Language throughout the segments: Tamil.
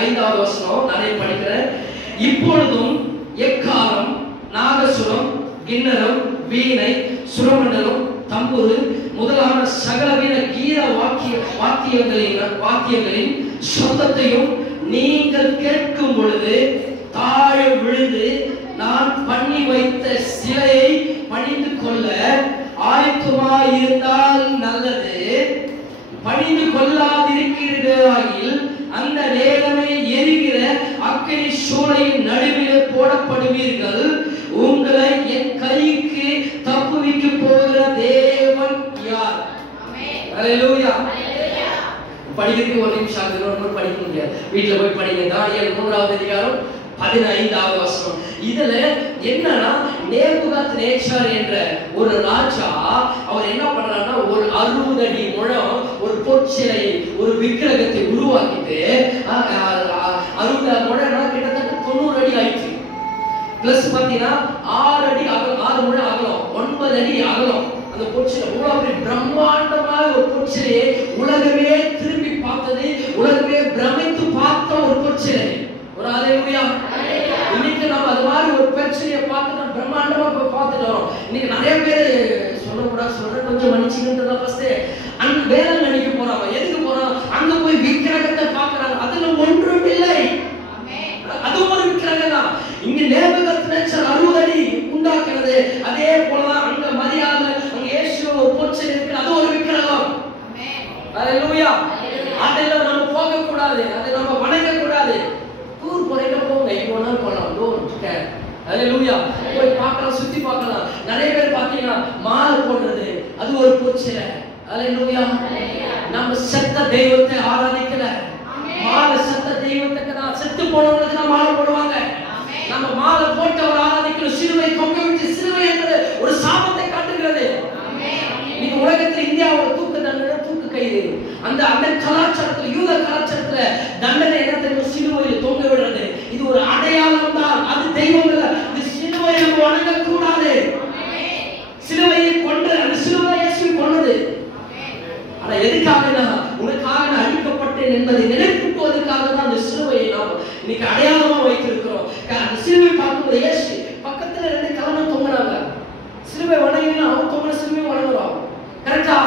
5வது வசனம் நானே படிக்கிறேன். இப்பொழுதும் எக்காலம், நாகசுரம், கிண்ணரம், வீணை, சுரமண்டலம், தம்புரு முதலான சகலவித கீத வாத்தியங்களின் சத்தத்தையும் நீங்கள் கேட்கும் பொழுது தாழ விழுந்து நான் பண்ணி வைத்த சிலையை பணிந்து கொள்ள ஆயத்தமாயிருந்தால் நல்லது. பணிந்து கொள்ளாதிருக்கிறீர்களாகில் அந்த நேரமே எரிகிற அக்கினி சூளையின் நடுவிலே போடப்படுவீர்கள். உங்களை என் கைக்கு தப்புவிக்க போகிற தேவன் யார்? அல்லேலூயா. படிக்கிறதுக்கு ஒரு நிமிஷம் படிக்க முடியாது, வீட்டில் போய் படிங்க. தானியேல் 3வது அதிகாரம் 15வது வசனம். இதுல என்னன்னா, நேபுகாத்நேச்சார் என்ற ஒரு ராஜா அவர் என்ன பண்றாருன்னா, ஒரு 60 அடி முழம் ஒரு பொற்சிலையை, ஒரு விக்கிரகத்தை உருவாக்கிட்டு 60 முழம்னா கிட்டத்தட்ட 90 அடி ஆயிடுச்சு. பிளஸ் பாத்தீங்கன்னா 6 அடி அகலம், 6 முழம் அகலம், 9 அடி அகலம். அந்த பொற்சிலை இவ்வளவு பிரம்மாண்டமான ஒரு பொற்சிலையை உலகமே திரும்பி பார்த்தது, உலகமே பிரமித்து பார்த்த ஒரு பொற்சிலை. ஒரு அல்லேலூயா. இன்னைக்கு நம்ம அது மாதிரி ஒரு பிரச்சனையை பார்த்து நம்ம பிரம்மாண்டமா போய் பார்த்துட்டு வரோம். இன்னைக்கு நிறைய பேர் சொல்றேன் கொஞ்சம் மன்னிச்சுக்கின்றதா ஃபர்ஸ்ட் அந்த வேலை நினைக்க போறாங்க. எதுக்கு போறாங்க? அங்க போய் விக்கிரகத்தை பார்க்கறாங்க. அதுல ஒன்றும் இல்லை, அது ஒரு விக்கிரகம் தான். இங்க நேபுகாத்நேச்சார் 60 அடி உண்டாக்குறது, அதே போலதான் அங்க மரியாதை, அங்க இயேசு ஒரு பொற்சிலை இருக்கு, அது ஒரு விக்கிரகம். அல்லேலூயா. அதெல்லாம் நம்ம போக கூடாது, அதை நம்ம வணங்க கூடாது. டூர் போறீங்க போங்க, எங்க வேணாலும் போகலாம், டோன்ட் கேர். அல்லேலூயா. போய் பார்க்கலாம், சுத்தி பார்க்கலாம். நிறைய பேர் பாத்தீங்கன்னா மாலை போடுறது, அது ஒரு பொற்சிலை. அல்லேலூயா. நம்ம செத்த தெய்வத்தை ஆராதிக்கல, மாலை செத்த தெய்வத்துக்கு தான், செத்து போனவங்களுக்கு தான் மாலை போடுவாங்க. நம்ம மாலை போட்டு அவர் ஆராதிக்கணும். சிலுவை தொங்க விட்டு, சிலுவை என்ற ஒரு சாபத்தை காட்டுகிறது. இன்னைக்கு உலகத்தில் இந்தியாவோட தூக்கு தண்டனை, தூக்கு கைது, அந்த கலாச்சாரத்துல, யூத கலாச்சாரத்துல தண்டனை என்ன தெரியும்? சிலுவையில் தொங்க விடுறது. இது ஒரு அடையாளம் தான், அது தெய்வம் இல்ல. இந்த சிலுவையை நம்ம வணங்க கூடாது. சிலுவையை கொண்டு, அந்த சிலுவை இயேசுவை கொண்டது. ஆனா எதுக்காக? உனக்காக நான் அழிக்கப்பட்டேன் என்பதை நினைப்பூட்டுவதற்காக தான் அந்த சிலுவையை நாம் இன்னைக்கு அடையாளமா வைத்திருக்கிறோம். அந்த சிலுவை பார்க்கும்போது இயேசு பக்கத்துல 2 கலனம் தொங்கினாங்க. சிலுவை வணங்கினா அவன் தொங்கின சிலுவை வணங்குறான். கரெக்டா?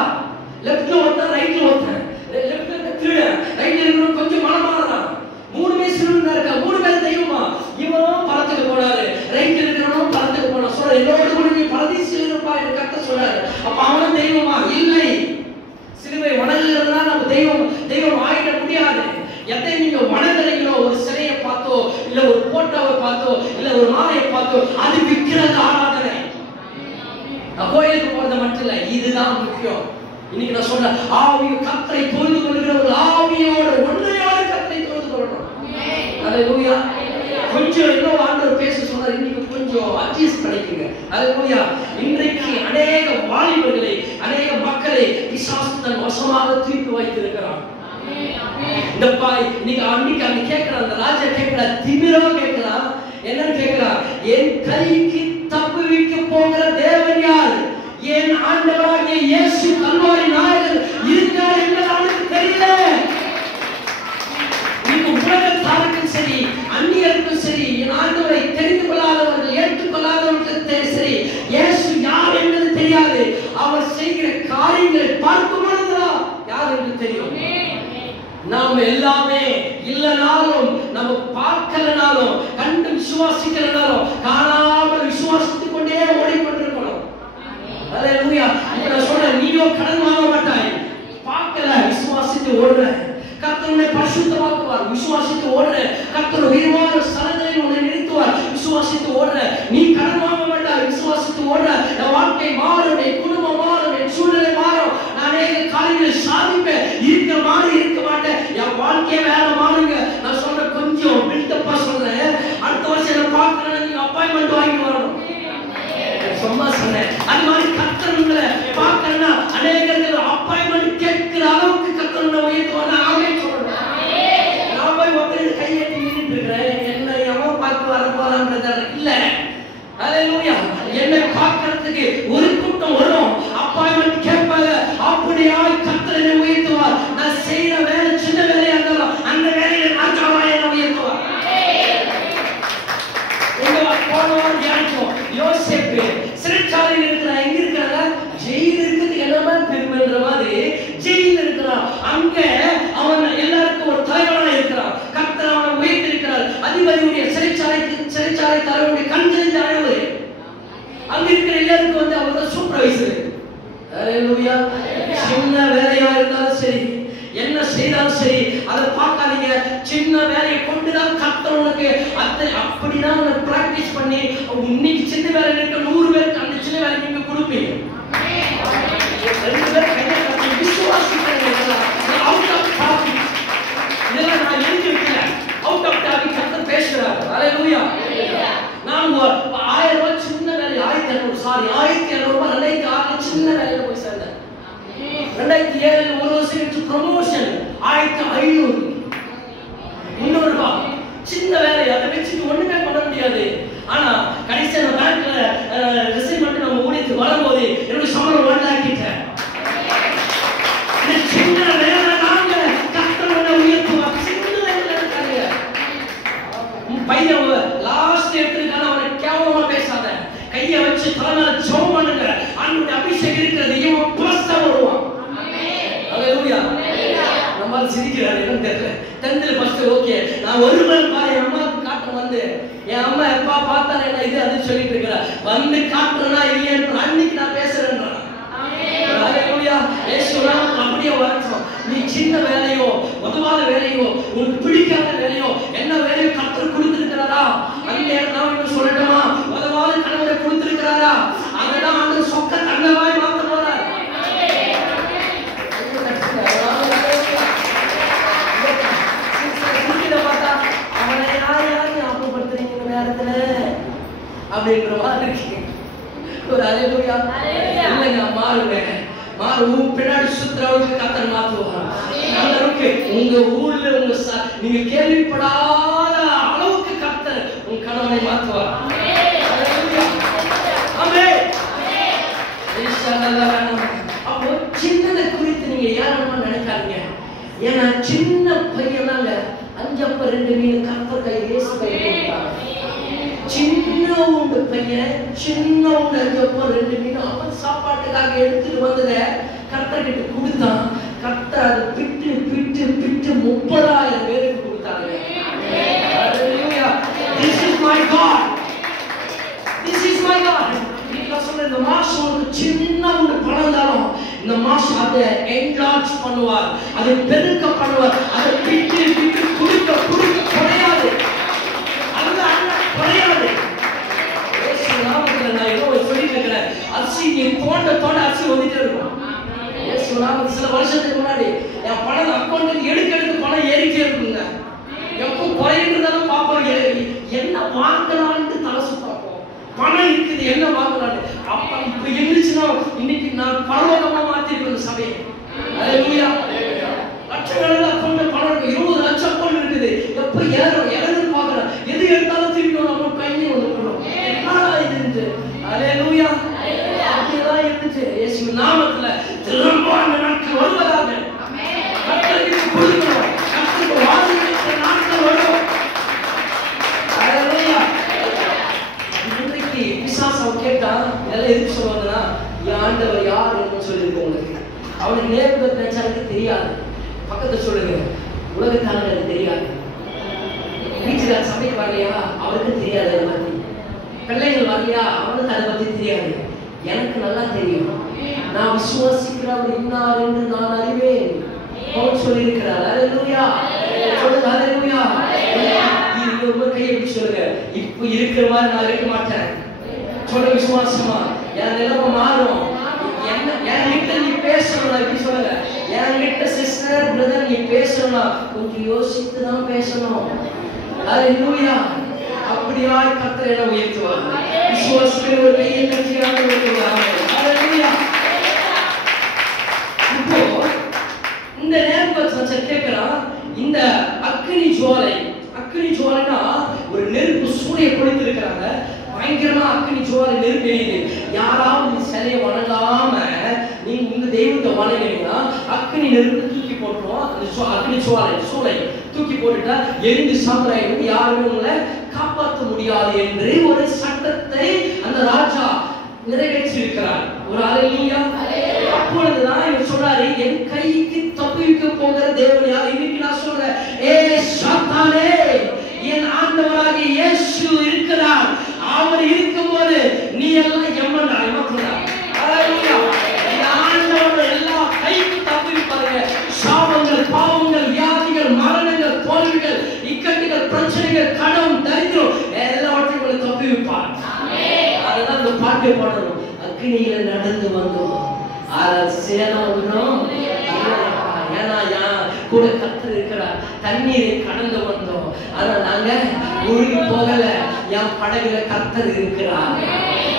லெஃப்ட்ல ஒருத்தன், ரைட்ல ஒருத்தன். லெஃப்ட்ல இருக்க கீழே, ரைட்ல இருக்கிறவன் கொஞ்சம் மனமாறான். 3 சிலுவை இருக்கா, 3 பேர் தெய்வமா. இவனும் பரத்துக்கு போனாரு, ரைட்ல இருக்கிறவனும் பரத்துக்கு போனான். சொல்ற என்னோட கூட நீ பரதீசு இருப்பா என்று கர்த்தர் சொல்றாரு. அப்ப அவனும் தெய்வமா? இல்லை. சிலுவை வணங்குறதுனா நம்ம தெய்வம் ஆயிட முடியாது. எதை நீங்க வணங்குறீங்களோ, ஒரு சிலையை பார்த்தோ, இல்ல ஒரு போட்டோவை பார்த்தோ, இல்ல ஒரு மாலையை பார்த்தோ, அது விக்கிரக ஆராதனை. கோயிலுக்கு போறது மட்டும் இல்ல, இதுதான் முக்கியம். இன்னைக்கு நான் சொல்றேன், ஆவிய கர்த்தரை தொழுது கொள்கிற ஒரு ஆவியோட ஒன்றையோட கர்த்தரை தொழுது கொள்ளணும். அல்லேலூயா. கொஞ்சம் இன்னும் ஆண்டவர் பேச சொன்னார், இன்னைக்கு கொஞ்சம் அட்ஜஸ்ட் பண்ணிக்கங்க. அல்லேலூயா. இன்றைக்கு அநேக வாலிபர்களை, அநேக மக்களை பிசாசு தன் வசமாக தூக்கி வைத்திருக்கிறான். இந்த பாய் இன்னைக்கு அன்னைக்கு கேட்கிறான், அந்த ராஜா கேட்கிறான், திமிரா கேட்கிறான். என்னன்னு கேட்கிறான்? என் கைக்கு தப்புவிக்க போகிற தேவன் யார்? என் ஆண்டவராகிய இயேசு கல்வாரி நாயகர் இருக்கிறார் என்பது அவனுக்கு தெரியல. இன்னைக்கு உலகத்தாருக்கும் சரி, அந்நியருக்கும் சரி, என் ஆண்டவரை தெரிந்து கொள்ளாதவர்கள், ஏற்றுக்கொள்ளாதவர்களுக்கு சரி, இயேசு யார் என்பது தெரியாது. அவர் செய்கிற காரியங்களை பார்க்கும் பொழுதுதான் யார் என்று தெரியும். நாம் எல்லாமே இல்லனாலும், நம்ம பார்க்கலனாலும், கண்டு விசுவாசிக்கலனாலும், காணாமல் விசுவாசித்துக் கொண்டே ஓடிக்கொண்டிருக்கணும். அல்லேலூயா. நான் சொல்றேன், நீயோ கடன் வாங்க மாட்டாய், பார்க்கல, விசுவாசித்து ஓடுற. கர்த்தர் உன்னை பரிசுத்தமாக்குவார். விசுவாசித்து ஓடுற. கர்த்தர் உயர்வான ஸ்தலங்களில் உன்னை நிறுத்துவார். விசுவாசித்து ஓடுற. நீ கடன் வாங்க மாட்டாய், விசுவாசித்து ஓடுற. என் வாழ்க்கை மாறும், என் குடும்பம் மாறும், என் சூழ்நிலை மாறும், நான் அநேக காரியங்களை சாதிப்பேன். இருக்க மாறி இருக்க மாட்டேன், என் வாழ்க்கையே வேற மாறுங்க. நான் சொல்றேன், கொஞ்சம் பில்டப்பா சொல்றேன். அடுத்த வருஷம் என்ன பார்க்கணும், நீங்க அப்பாயின்மெண்ட் வாங்கி வரணும். சும்மா சொன்னேன். அது மாதிரி கர்த்தர் உங்களை பார்க்கணும்னா அநேகர்கள் அப்பாயின்மெண்ட் கேட்கிற அளவுக்கு கர்த்தர் உங்களை உயர்த்துவாங்க. ஆமென் சொல்றேன். அதை பார்க்காதீங்க. சின்ன வேலையை கொண்டுதான் கர்த்தர் உனக்கு அப்படிதான் உனக்கு பிராக்டிஸ் பண்ணி இன்னைக்கு சின்ன வேலை இருக்க 100 பேருக்கு அந்த சின்ன வேலை நீங்க கொடுப்பீங்க. 2 பேர் கையை கட்டி விசுவாசிக்கிறீங்க. அவுட் ஆஃப் டாபிக் இதெல்லாம் நான் எழுதிருக்கல. அவுட் ஆஃப் டாபிக் கர்த்தர் பேசுறாரு. ஹalleluya. நான் 1000 ரூபாய் சின்ன வேலை 1200 ரூபாய் 2006 சின்ன வேலையில போய் சேர்ந்தேன். 2007 ஒரு வருஷம் கழிச்சு ப்ரமோஷன் 1500 ரூபாய் சின்ன வேலை. அதை வச்சுட்டு ஒண்ணுமே பண்ண முடியாது. ஆனா கடைசியா நான் பேங்க்ல ரிசைன் பண்ணி நம்ம ஊழியத்துக்கு வரும்போது என்னோட சம்பளம் 1 லாக் கிட்ட. இந்த சின்ன வேலை நாங்க கர்த்தரோட உயர்த்துவோம். சின்ன வேலை இருக்காங்க. பையன் லாஸ்ட் எடுத்துக்கான அவனை கேவலமா பேசாத. கையை வச்சு தலைமையில ஜெபம் பண்ணுங்க. ஆண்டவருடைய அபிஷேகம் இருக்கிறது. இவன் பிளஸ்டா வருவான். ஹalleluya. நம்ம சிரிக்கிறாரு என்ன தெரியல. 10th ஃபர்ஸ்ட் ஓகே நான் ஒரு நாள் பாரு என் அம்மாக்கு காட்ட வந்து என் அம்மா எப்பா பார்த்தானே என்ன இது அது சொல்லிட்டு இருக்கறா. வந்து காட்டுறனா இல்லையன்ற அன்னைக்கு நான் பேசுறேன்றான். ஆமென். ஹalleluya. இயேசுவா அப்படியே வரட்டும். நீ சின்ன வேலையோ உதவாத வேலையோ உனக்கு பிடிக்காத வேலையோ என்ன வேலையோ கர்த்தர் கொடுத்திருக்கிறாரா அந்த நான் என்ன சொல்லட்டுமா உதவாத கணவரை கொடுத்திருக்கிறாரா அததான் ஆண்டவர் சொக்க தங்கவாய் மாத்த போறார். அப்படின்ற மாதிரி இருக்கு. ஒரு ஹalleluya. இல்லைங்க மாறுங்க. மாறும் பின்னாடி சுத்துறவங்களுக்கு கர்த்தர் மாத்துவார். நல்லருக்கு உங்க ஊர்ல உங்க நீங்க கேள்விப்படாத அளவுக்கு கர்த்தர் உங்க கணவனை மாத்துவார். ஹalleluya. ஆமென். இன்ஷாஅல்லாஹ். அப்போ சின்னதை குறித்து நீங்க யாரமா நினைக்காதீங்க. ஏன்னா சின்ன பையனால 5 அப்ப 2 மீன் கர்த்தர் கையில இயேசு கையில கொடுத்தார். சின்னவுண்டு பையன் சின்னவுண்டு 5 அப்ப 2 மீன் அவன் சாப்பாட்டுக்காக எடுத்துட்டு வந்தத கர்த்தர் கிட்ட கொடுத்தான். கர்த்தர் அதை பிட்டு 30,000 பேருக்கு கொடுத்தாங்க. ஹalleluya. This is my God. This is my God. இந்த மாசம் ஒரு சின்ன ஒரு பணம் தானோ இந்த மாசம் அதை என்லார்ஜ் பண்ணுவார். அதை பெருக்க பண்ணுவார். அதை பிட்டு குடிக்க குறையாது. அரிசி நீ தோண்ட அரிசி வந்துட்டே இருக்கும். சில வருஷத்துக்கு முன்னாடி என் பணம் அக்கௌண்ட் எடுக்க பணம் ஏறிட்டே இருக்குங்க. எப்போ குறையுன்றதாலும் பார்ப்போம். என்ன வாங்கலான்னு தலை சுத்தாப்போம். பணம் இருக்குது என்ன வாங்கலான்னு. அப்ப இப்ப இருந்துச்சுன்னா இன்னைக்கு நான் பரலோகமா மாத்திருக்கேன் சபையை. ஹalleluya. லட்சக்கணக்கில் அக்கௌண்ட் பணம் இருக்கு. 20 லட்சம் அக்கௌண்ட் இருக்குது. எப்ப ஏறணும் பார்க்கறேன். எது எடுத்தாலும் திருப்பி நம்ம கையில வந்துடும். என்னடா இது? ஹalleluya. அப்படிதான் இருந்துச்சு. இயேசு நாமத்துல திரும்ப அந்த நாட்கள் வருவதாக. ஆமென். கர்த்தருக்கு கொடுக்கணும். கர்த்தருக்கு வாழ்க்கைக்கு நாட்கள் வரும். ஹalleluya. இன்னைக்கு பிசாசு கேட்டா இதெல்லாம் எதுக்கு சொல்லுவாங்கன்னா ஆண்டவர் யார் என்று சொல்லியிருக்கோம். உங்களுக்கு அவனுக்கு நேர்புற நினைச்சாருக்கு தெரியாது. பக்கத்துல சொல்லுங்க உலகத்தாருக்கு தெரியாது. வீட்டுல சபைக்கு வரலையா அவருக்கு தெரியாது. அதை பத்தி பிள்ளைகள் வரலையா அவனுக்கு அதை பத்தி தெரியாது. எனக்கு நல்லா தெரியும். நான் விசுவாசிக்கிறவர் இன்னார் என்று நான் அறிவேன் அவர் சொல்லியிருக்கிறார். ஹalleluya. சொல்லுங்க ஹalleluya. இந்த கையை பிடிச்சு சொல்லுங்க இப்ப இருக்கிற மாதிரி நான் இருக்க மாட்டேன். சொல்லுங்க விசுவாசமா என் நிலைமை மாறும். என்கிட்ட நீ பேசணும். இப்படி சொல்லுங்க என்கிட்ட சிஸ்டர் பிரதர் நீ பேசணும்னா கொஞ்சம் யோசித்து தான் பேசணும். ஹalleluya. அப்படியாய் கர்த்தர் என்னை உயர்த்துவார். விசுவாசிக்கிற ஒரு கையை தட்டியாக உயர்த்துவார். ஹalleluya. இப்போ இந்த நேரத்துல கேட்கிறான் இந்த அக்கினி ஜுவாலைனா ஒரு நெருப்பு சூளையை கொடுத்திருக்கிறாங்க. பயங்கரமா அக்கினி ஜுவாலை நெருப்பு எரியுது. யாராவது சிலையை வணங்காம நீங்க இந்த தெய்வத்தை வணங்கினீங்கன்னா அக்கினி நெருப்பு தூக்கி போட்டுருவோம். அக்கினி சூளை தூக்கி போட்டுட்டா எரிந்து சாம்பலாயிடும். யாருமே உங்களை காப்பாற்ற முடியாது என்று ஒரு சட்டத்தை அந்த ராஜா நிறைவேற்றி இருக்கிறார். ஒரு ஹalleluya. அப்பொழுதுதான் இவர் சொல்றாரு என் கைக்கு தப்பிக்க போகிற தேவன் யார்? இன்னைக்கு நான் சொல்றேன் ஏ சாத்தானே என் ஆண்டவராகிய இயேசு இருக்கிறார். அவர் இருக்கும்போது நீ எல்லாம் எம்மன் அழைக்கக்கூடாது. ஹalleluya. இந்த ஆண்டவர் எல்லா கைக்கு தப்பிப்பாருங்க. சாபங்கள் பாவங்கள் வியாதிகள் பாடுறோம், அக்னியில நடந்து வந்தோம். ஏன்னா கூட கர்த்தர் இருக்கிறார். தண்ணீரை கடந்து வந்தோம். ஆனா நாங்க முழுகி போகல. என் படகுல கர்த்தர் இருக்கிறார்.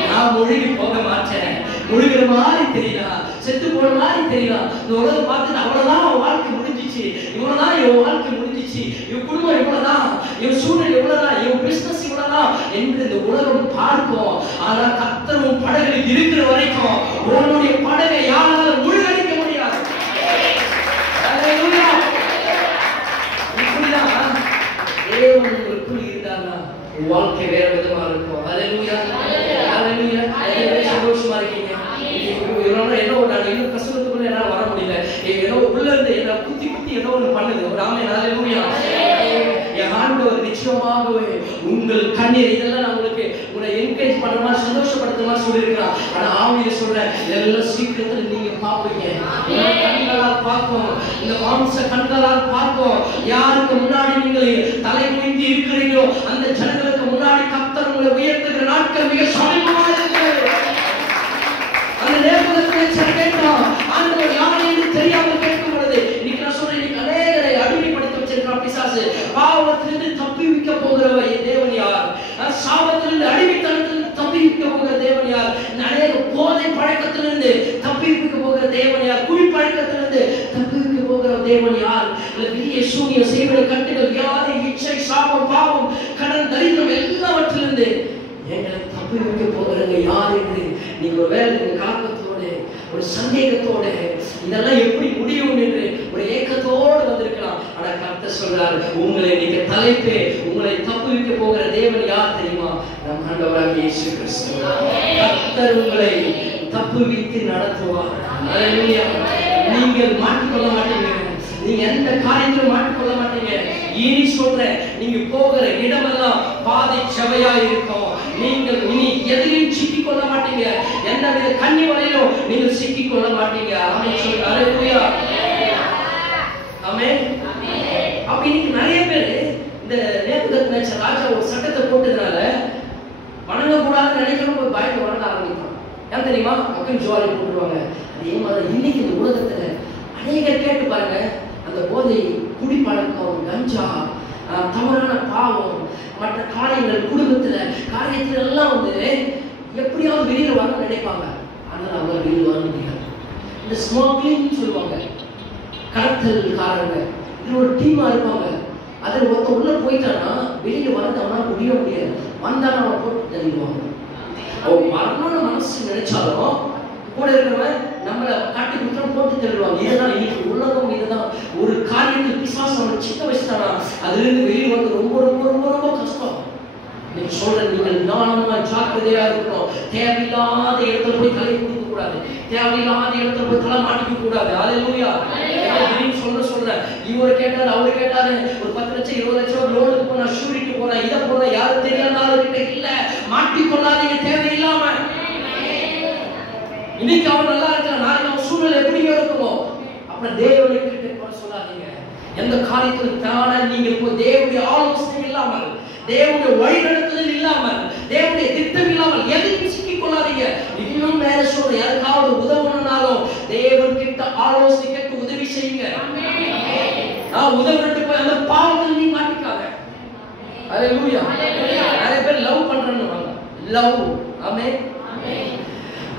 நான் முழுகி போக மாட்டேன். முழுகிற மாதிரி தெரியலாம், செத்து போன மாதிரி தெரியலாம். இந்த உலகம் பார்த்துட்டு அவ்வளவுதான் அவன் வாழ்க்கை முடிஞ்சிச்சு, இவ்வளவுதான் இவன் வாழ்க்கை முடிஞ்சிச்சு, இவன் குடும்பம் இவ்வளவுதான், இவன் சூழ்நிலை இவ்வளவுதான், இவன் பிசினஸ் இவ்வளவுதான் என்று இந்த உலகம் பார்க்கும். ஆனா கர்த்தர் உன் படகுல இருக்கிற வரைக்கும் உன்னுடைய படகை யாராலும் முழுகடிக்க முடியாது. இப்படிதான் தேவன் உங்களுக்குள் இருந்தானா வாழ்க்கை வேற விதமா இருக்கும். அல்லேலூயா, அல்லேலூயா. சந்தோஷமா இருக்கீங்க? என்ன ஒரு இன்னும் கஷ்டத்துக்குள்ள என்னால வர முடியல. ஏதோ உள்ள இருந்து என்ன குத்தி குத்தி ஏதோ ஒண்ணு பண்ணுது. ஒரு ஆமென், அல்லேலூயா. என் ஆண்டவர் நிச்சயமாகவே உங்கள் கண்ணீர் இதெல்லாம் நான் உங்களுக்கு உங்களை என்கரேஜ் பண்ற மாதிரி சந்தோஷப்படுத்துற மாதிரி சொல்லியிருக்கிறான். ஆனா ஆவியில சொல்றேன், எல்லாம் சீக்கிரத்துல நீங்க பாப்பீங்க. கண்களால் பார்ப்போம், இந்த மாம்ச கண்களால் பார்ப்போம். யாருக்கு முன்னாடி நீங்கள் தலை குனிந்து இருக்கிறீங்களோ அந்த ஜனங்களுக்கு முன்னாடி கர்த்தர் உங்களை உயர்த்துகிற நாட்கள் மிக சமீபமா இருக்கு. அந்த நேரத்தில் கேட்டோம், ஆண்டவர் யாரை என்று தெரியாமல் கேட்கும் பொழுது இன்னைக்கு நான் சொல்றேன், இன்னைக்கு அநேகரை அடிமைப்படுத்தி வச்சிருக்கிறான் பிசாசு. பாவத்திலிருந்து தப்பி வைக்க போகிறவர் தேவன் யார்? சாபத்திலிருந்து அடிமைத்தனத்திலிருந்து தப்பி வைக்க போகிற தேவன் யார்? அநேக போதை பழக்கத்திலிருந்து தப்பி வைக்க போகிற தேவன் யார்? குடி பழக்கத்திலிருந்து தப்பி வைக்க போகிற தேவன் யார்? பெரிய சூனிய செய்வன கட்டுகள், வியாதி, இச்சை, சாபம், பாவம், கடன், தரித்திரம் எல்லாவற்றிலிருந்து எங்களை தப்பி வைக்க போகிறவங்க யார் என்று நீங்க ஒரு வேலை கலக்கத்தோடு ஒரு சந்தேகத்தோட இதெல்லாம் எப்படி முடியும் என்று ஒரு ஏக்கத்தோடு வந்திருக்கலாம். ஆனா கர்த்தர் சொல்றார், உங்களை நீங்க தலைப்பே உங்களை தப்பு வைக்க போகிற தேவன் யார் தெரியுமா? நம் ஆண்டவராகிய இயேசு கிறிஸ்து. கர்த்தர் உங்களை தப்பு வைத்து நடத்துவார். அல்லேலூயா. நீங்கள் மாட்டிக்கொள்ள மாட்டீங்க. நீங்க எந்த காரியத்திலும் மாட்டிக்கொள்ள மாட்டீங்க. இனி சொல்றேன், நீங்க போகிற இடமெல்லாம் பாதை செவையா இருக்கும். நீங்கள் இனி எதிலையும் சிக்கிக் கொள்ள மாட்டீங்க. எந்த வித கண்ணி வரையிலும் நீங்கள் சிக்கிக் கொள்ள மாட்டீங்க. ஆமென் சொல்லுங்க. அல்லேலூயா. ஆமென். அப்ப இன்னைக்கு நிறைய பேர் இந்த நேபுகாத்நேச்சர் ராஜா ஒரு சட்டத்தை போட்டதுனால வணங்க கூடாதுன்னு நினைக்கிறவங்க போய் பயந்து வணங்க ஆரம்பிப்பாங்க. ஏன் தெரியுமா? மக்கள் ஜுவாலி போட்டுருவாங்க. அதே மாதிரி இன்னைக்கு இந்த உலகத்துல அநேகர் கேட்டு பாருங்க, அந்த போதை, குடிப்பழக்கம், கஞ்சா, தவறான பாவம், மற்ற காரியங்கள், குடும்பத்துல காரியத்துல எல்லாம் எப்படியாவது வெளியில வரணும்னு நினைப்பாங்க. ஆனால் அவங்க வெளியில வர முடியாது. இந்த ஸ்மோக்கிங் சொல்லுவாங்க, கடத்தல்காரங்க, இது ஒரு டீமா இருப்பாங்க. அதுல ஒருத்த உள்ள போயிட்டானா வெளியில வரதவனா முடிய முடியாது. வந்தாலும் அவன் போட்டு தள்ளிடுவாங்க. அவன் வரணும்னு மனசு நினைச்சாலும் கூட இருக்கிறவன் நம்மளை காட்டி குற்றம் போட்டு தள்ளிடுவாங்க. இதுதான் இன்னைக்கு உலகம். இதுதான் ஒரு காரியத்தில் பிசாசு அவனை சிக்க வச்சுட்டானா அதுல இருந்து வெளியே வந்து ரொம்ப ரொம்ப ரொம்ப ரொம்ப கஷ்டம். நீங்க சொல்ற நீங்கள் நானுமா ஜாக்கிரதையா இருக்கணும். தேவையில்லாத இடத்துல போய் தலை கொடுக்க கூடாது. தேவையில்லாத இடத்துல போய் தலை மாட்டிக்க கூடாது. அல்லேலூயா. சொல்ற இவரை கேட்டாரு, அவரு கேட்டாரு, ஒரு 10 லட்சம் 20 லட்சம் லோனுக்கு போனா, ஷூரிட்டி போனா, இதை போனா, யாரும் தெரியாத கிட்ட இல்ல மாட்டிக்கொள்ளாதீங்க தேவையில்லாம. இன்னைக்கு அவன் நல்லா இருக்கான், நாளைக்கு அவன் சூழ்நிலை எப்படி இருக்குமோ அப்புறம் தேவனை கிட்ட சொல்லாதீங்க. எந்த காரியத்திலும் தானே நீங்கள் போய் தேவனுடைய ஆலோசனை இல்லாமல், தேவனுடைய வழிநடத்துதல் இல்லாமல், தேவனுடைய திட்டம் இல்லாமல் எதையும் சிக்கிக் கொள்ளாதீங்க. இன்னும் மேல சொல்ற யாருக்காவது உதவணும்னாலும் தேவன் கிட்ட ஆலோசனை கேட்டு உதவி செய்யுங்க. உதவிட்டு போய் அந்த பாவத்தில் நீ மாட்டிக்காத. அல்லேலூயா. நிறைய பேர் லவ் பண்றேன்னு லவ். ஆமென்.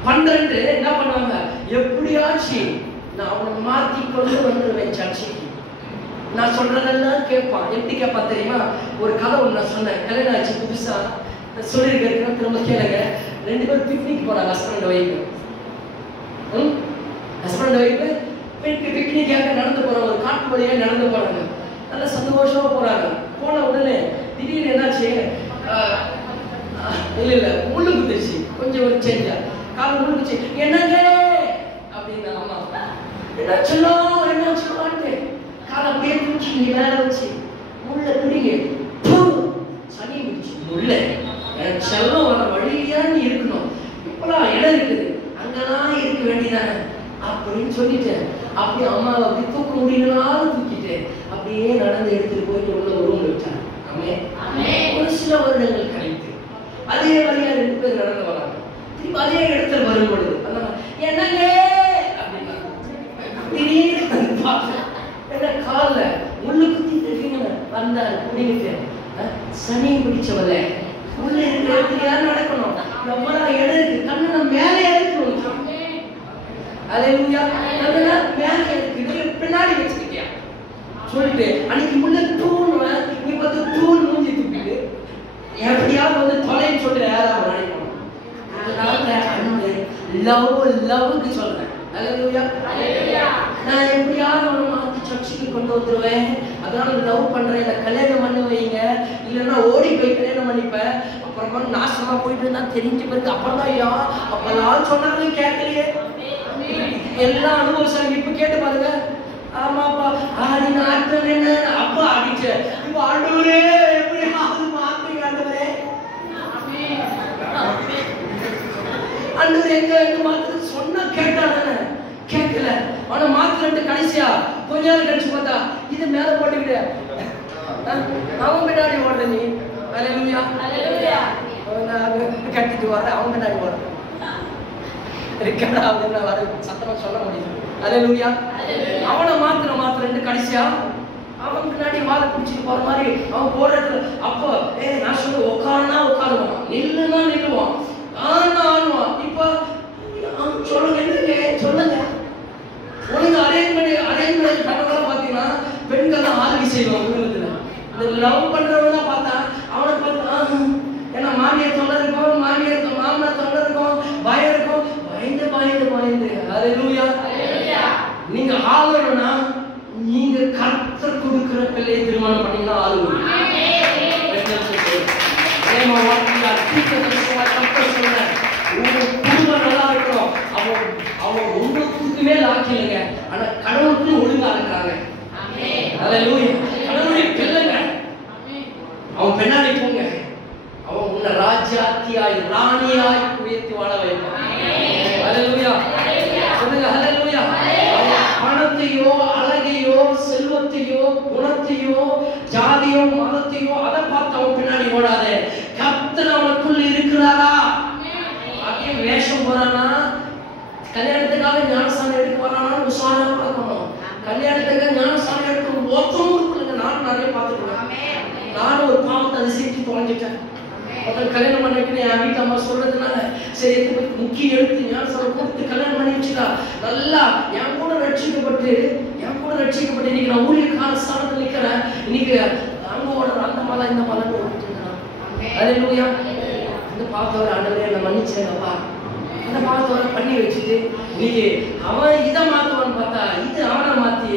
12 என்ன பண்ணுவாங்க, எப்படியாச்சு நான் அவனை மாத்தி கொண்டு வந்துடுவேன் சர்ச்சைக்கு. நான் சொல்றதெல்லாம் கேட்பான். எப்படி கேட்பான் தெரியுமா? ஒரு கதை ஒன்று நான் சொன்னேன். கல்யாணம் ஆச்சு புதுசா சொல்லியிருக்கேன், திரும்ப கேளுங்க. 2 பேர் பிக்னிக் போனாங்க, ஹஸ்பண்ட் ஒய்ஃப். ஹஸ்பண்ட் ஒய்ஃப் பிக்னிக்காக நடந்து போறாங்க. ஒரு காட்டு வழியா நடந்து போறாங்க. நல்ல சந்தோஷமா போறாங்க. போன உடனே திடீர்னு என்னாச்சு, இல்ல முள்ளு குத்துச்சு. கொஞ்சம் ஒரு சேஞ்சா கால் முழுக்குச்சு. என்னங்க அப்படின்னு அம்மா என்ன சொல்லலான்ட்டு காலை அப்படியே தூக்கி மேல வச்சு முள்ள பிடிங்க சனி முடிச்சு. முள்ள செல்லம் வர வழியான்னு இருக்கணும். இப்பெல்லாம் இடம் இருக்குது, அங்கதான் இருக்க வேண்டியதானே அப்படின்னு சொல்லிட்டேன். அப்படி அம்மாவை அப்படி தூக்க முடியலனாலும் தூக்கிட்டேன். அப்படியே நடந்து எடுத்துட்டு போயிட்டு உள்ள ரூம்ல வச்சாங்க. ஒரு சில வருடங்கள் கழித்து அதே வழியா 2 பேர் நடந்து வராங்க. திருப்பி அதே இடத்துல வரும் பொழுது என்னங்க அப்படின்னா திடீர்னு கால முள்ளு குத்தி வந்தாரு குடிக்கிட்டு சனி பிடிச்சவல உள்ள இருக்கிற இடத்துல யாரும் நடக்கணும் எவ்வளவு இடம் இருக்கு கண்ணு மேலே இருக்கணும் அல்லேலூயா மேலே இருக்கு பின்னாடி வச்சுக்கிட்டியா சொல்லிட்டு அன்னைக்கு முள்ள தூண் நீ பார்த்து தூண் மூஞ்சி துப்பிட்டு எப்படியாவது வந்து தொலைன்னு சொல்லிட்டு யாராவது நினைக்கணும். அதனால அன்பு லவ்வுக்கு சொல்றேன். அல்லேலூயா. நான் எப்படியாவது ஒரு மாத்தி சர்ச்சுக்கு கொண்டு வந்துருவேன். அதனால லவ் பண்றேன், இல்லை கல்யாணம் பண்ணி வைங்க, இல்லைன்னா ஓடி போய் கல்யாணம் பண்ணிப்பேன். அப்புறமா நாசமா போயிட்டு தான் தெரிஞ்சு பிறகு அப்புறம் தான் ஐயா அப்பெல்லாம் சொன்னாலும் கேட்கலையே எல்லாம் அனுபவிச்சாங்க. இப்ப கேட்டு பாருங்க. ஆமாப்பா ஆடி நாட்கள் என்ன அப்பா அடிச்ச இப்ப ஆண்டவரே எப்படியாவது மாத்துங்க ஆண்டவரே. ஆண்டவர் எங்க மாத்து சொன்னா கேட்டானே கேட்கல. ஆனா மாத்துறேன் கடைசியா கொஞ்ச நேரம் கழிச்சு பார்த்தா இது மேல போட்டுக்கிட்டு அவன் பின்னாடி ஓடுற நீ. அல்லேலூயா அல்லேலூயா. கட்டிட்டு வர அவன் பின்னாடி ஓடுற இருக்கடா அப்படின்னு வர சத்தமா சொல்ல முடியும். அல்லேலூயா. அவனை மாத்துறேன் கடைசியா அவன் பின்னாடி வாழை பிடிச்சிட்டு போற மாதிரி அவன் போற இடத்துல அப்போ நான் சொல்ல உட்காருனா உட்காருவான், நில்லுனா நில்லுவான், ஆனுவான். இப்ப சொல்லுங்க சொல்லுங்க உனக்கு அரேஞ்ச் பண்ணி கணவெல்லாம் பாத்தீங்கன்னா பெண்கள் ஆளுகை செய்வாங்க குடும்பத்துல. இந்த லவ் பண்றவங்க பார்த்தா அவனை பார்த்து ஏன்னா மாமியார் தொல்லை இருக்கும், மாமனார் தொல்லை இருக்கும், பயம் இருக்கும், பயந்து. அல்லேலூயா. நீங்க ஆளணும்னா நீங்க கர்த்தர் கொடுக்கிற பிள்ளையை திருமணம் பண்ணீங்கன்னா ஆளுங்க. குடும்பம் நல்லா இருக்கணும். அவங்க ஒன்றுக்குமே லாக்கில்லைங்க, ஆனா கடவுளுக்கு ஒழுங்கா இருக்கிறாங்க. அல்லேலூயா. கடவுளுடைய பிள்ளைங்க அவன் பின்னாடி போங்க, அவன் உன்னை ராஜ்யாத்தியாய் ராணியாய் உயர்த்தி வாழ வைப்பான். அல்லேலூயா. சொல்லுங்க அல்லேலூயா. பணத்தையோ அழகையோ செல்வத்தையோ குணத்தையோ ஜாதியோ மதத்தையோ அதை பார்த்து அவன் பின்னாடி ஓடாத. கர்த்தர் அவனுக்குள்ள இருக்கிறாரா? அதே வேஷம் போறானா, கல்யாணத்துக்காக ஞானஸ்தானம் எடுக்க வரானான்னு உசாரமா பார்க்கணும். கல்யாணத்துக்காக ஞானஸ்தானம் எடுக்க ஒருத்தமும் இருக்குல்ல. நானும் நிறைய பார்த்துக்கிறேன். நானும் ஒரு பாவத்தை அதை செஞ்சு தொலைஞ்சிட்டேன். கல்யாணம் பண்ணிட்டு என் வீட்டு அம்மா சொல்றதுனால சரி முக்கிய எடுத்து ஞானஸ்தானம் கொடுத்து கல்யாணம் பண்ணி வச்சுட்டா நல்லா என் கூட ரட்சிக்கப்பட்டு இன்னைக்கு நான் ஊழியக்கார ஸ்தானத்தில் நிக்கிறேன். இன்னைக்கு அங்க ஓடுற அந்த மலை இந்த மலை ஓடிட்டுருக்கான். அல்லேலூயா. அந்த பாவத்தவரை ஆண்டவரே என்னை மன்னிச்சேங்கப்பா, அந்த பாவத்தவரை பண்ணி வச்சுட்டு இன்னைக்கு அவன் இதை மாத்துவான்னு பார்த்தா இது அவனை மாத்தி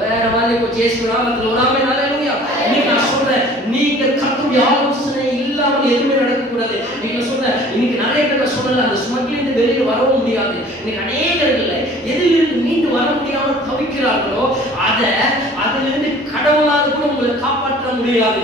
வேற மாதிரி கொஞ்சம் ஏசுனாமத்தில் வராம. அல்லேலூயா. இன்னைக்கு நான் சொல்றேன், நீங்க கர்த்தருடைய ஆலோசனை இல்லாமல் எதுவுமே நடக்கக்கூடாது. நீங்க சொன்ன இன்னைக்கு நிறைய பேர் சொல்லல, அந்த ஸ்மக்லிருந்து வெளியில் வரவும் முடியாது. இன்னைக்கு அநேகர்கள் எதிலிருந்து மீண்டு வர முடியாமல் தவிக்கிறார்களோ அதிலிருந்து கடவுளால் கூட உங்களை காப்பாற்ற முடியாது.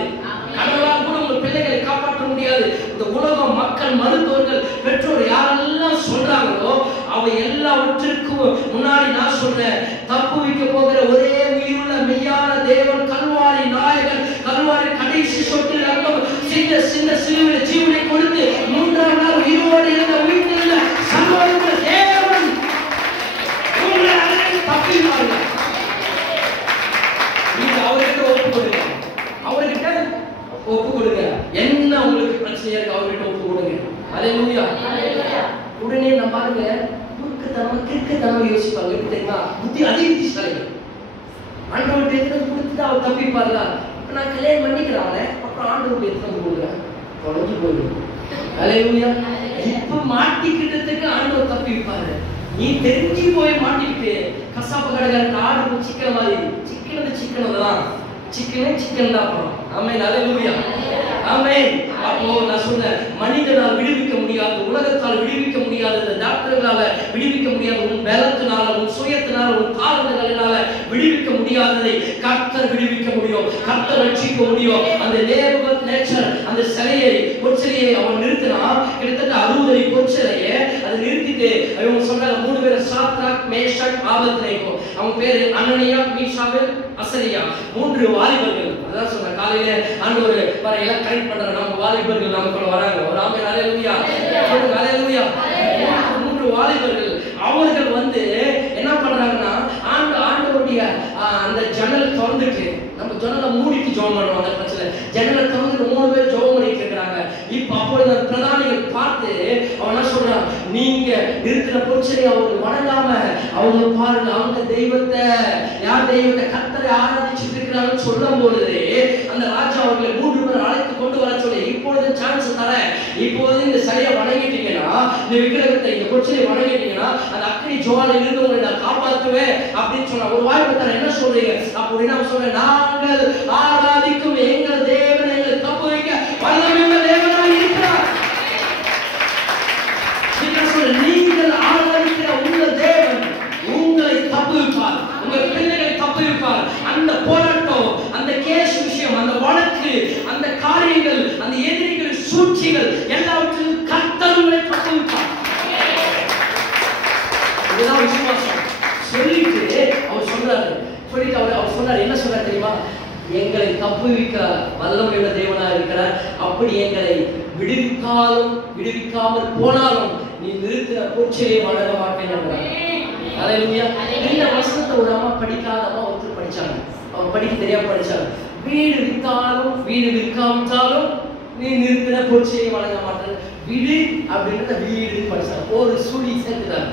கடவுளால் கூட உங்க பிள்ளைகளை காப்பாற்ற முடியாது. இந்த உலகம் மக்கள் மருத்துவர்கள் பெற்றோர் யாரெல்லாம் சொல்றாங்களோ அவ எல்லாவற்றிற்கும் முன்னாடி நான் சொல்றேன், தப்பு வைக்க போகிற ஒரே உயிருள்ள மெய்யான தேவன், கல்வாரி நாயகன், கல்வாரி கடைசி சொட்டு ரத்தம் சின்ன சிலுவை ஜீவனை கொடுத்து மூன்றாம் நாள் உயிரோடு இருந்த உயிர்த்தெழுந்த சர்வவல்ல தேவன் உங்களை அழைத்து தப்பினார்கள். நீங்க அவர்கிட்ட ஒப்பு கொடுங்க. என்ன உங்களுக்கு பிரச்சனையா இருக்கு அவர்கிட்ட ஒப்பு கொடுங்க. அல்லேலூயா. உடனே நம்ம பாருங்க கிறுக்குத்தனமா யோசிப்பாங்க. எப்படி தெரியுமா? அதிபுத்திசாலிகள் ஆண்டவர்கிட்ட எடுத்து கொடுத்துட்டு அவர் தப்பிப்பார்ல. இப்ப நான் கல்யாணம் பண்ணிக்கிறாங்க, அப்புறம் ஆண்டவர்கிட்ட எடுத்து கொடுக்குறேன், தொலைஞ்சு போயிடும். அல்லேலூயா. இப்ப மாட்டிக்கிட்டதுக்கு ஆண்டவர் தப்பிப்பாரு. நீ தெரிஞ்சு போய் மாட்டிக்கிட்டு கசாப்பு கடைக்காரன் ஆடு சிக்கன் மாதிரி சிக்கன் தான் சிக்கன் தான் போறோம். ஆமென். அல்லேலூயா. ஆமென். அப்போ நான் சொன்னேன், மனிதனால் விடுவிக்க முடியாது, உலகத்தால் விடுவிக்க முடியாது, இந்த டாக்டர்களால விடுவிக்க முடியாது, உன் பலத்தினால உன் சுயத்தினால உன் காரணங்களினால விடுவிக்க முடியாததை கர்த்தர் விடுவிக்க முடியும், கர்த்தர் ரட்சிக்க முடியும். அந்த நேச்சர் அந்த பொற்சிலையை அவன் நிறுத்தினான். கிட்டத்தட்ட 60 அடி பொற்சிலையை அதை நிறுத்திட்டு அவங்க சொல்றாங்க 3 பேர் சாத்ராக் மேஷாக் ஆபத்நேகோ. அவங்க பேரு அனனியா மீஷாவேல் அசரியா 3 வாலிபர்கள். அதான் சொன்ன காலையில ஆண்டவர் எல்லாம் கரெக்ட் பண்ற நம்ம வாலிபர்கள் நமக்குள்ள வராங்க. ஒரு ஆமென் ஹalleluya சொல்லுங்க ஹalleluya. 3 வாலிபர்கள் அவர்கள் என்ன பண்றாங்கன்னா ஆண்டவருடைய அந்த ஜன்னல் திறந்துட்டு நம்ம ஜன்னலை மூடிட்டு ஜெபம் பண்ணுவோம். அந்த பட்சத்துல ஜன்னலை திறந்துட்டு 3 பேர் ஜெபம் பண்ணிட்டு இருக்காங்க. இப்ப அப்பொழுது பிரதானிகள் பார்த்து அவன் என்ன சொல்றான், நீங்க இருக்கிற பொருட்களை அவங்க வணங்காம அவங்க பாருங்க அவங்க தெய்வத்தை யார் தெய்வத்தை கர்த்தரை ஆராதிச்சுட்டு இருக்கிறாங்கன்னு சொல்லும் பொழுது அந்த ராஜா அவர்களை 3 பேர் அழைத்து கொண்டு வர சொல்லி இப்பொழுது சான்ஸ் தரேன், இப்போது இந்த சரியா வணங்கிட்டீங்கன்னா இந்த விக்கிரகத்தை இந்த பொருட்களை வணங்கிட்டீங்கன்னா அந்த அக்னி ஜுவாலையில இருந்து உங்களை நான் காப்பாற்றுவேன் அப்படின்னு சொன்ன ஒரு வாய்ப்பு தரேன். என்ன சொல்றீங்க அப்படின்னு நான் சொல்றேன், நாங்கள் ஆராதிக்கும் எங்கள் தேவன் எங்களை தப்பு வைக்க வல்லமையுள்ள தேவனாய் இருக்கிறார். நீங்கள் ஆராதிக்கிற உங்கள் தேவன் உங்களை தப்புவிப்பார், உங்கள் பிள்ளைகளை தப்புவிப்பார். அந்த போராட்டம், அந்த கேஸ் விஷயம், அந்த வழக்கு, அந்த காரியங்கள், அந்த எதிரிகள் சூழ்ச்சிகள் எல்லாவற்றிலும் கர்த்தர் உங்களை தப்புவிப்பார். இதுதான் விசுவாசம். சொல்லிட்டு அவர் சொன்னார் என்ன சொல்றாரு தெரியுமா, எங்களை தப்புவிக்க வல்லமையுள்ள தேவனா இருக்கிறார். அப்படி எங்களை விடுவிக்காலும் விடுவிக்காமல் போனாலும் நீ நிறுத்தின பொற்சிலையை வழங்க மாட்டேன். ஹalleluya. இந்த வசனத்தை ஒரு அம்மா படிக்காத அம்மா ஒருத்தர் படிச்சாங்க. அவங்க படிக்க தெரியாம படிச்சாங்க. வீடு வித்தாலும் வீடு விற்காவிட்டாலும் நீ நிறுத்தின பொற்சிலையை வழங்க மாட்டேன். விடு அப்படின்றத வீடு படிச்சாங்க. ஒரு சுழி சேர்த்துட்டாங்க.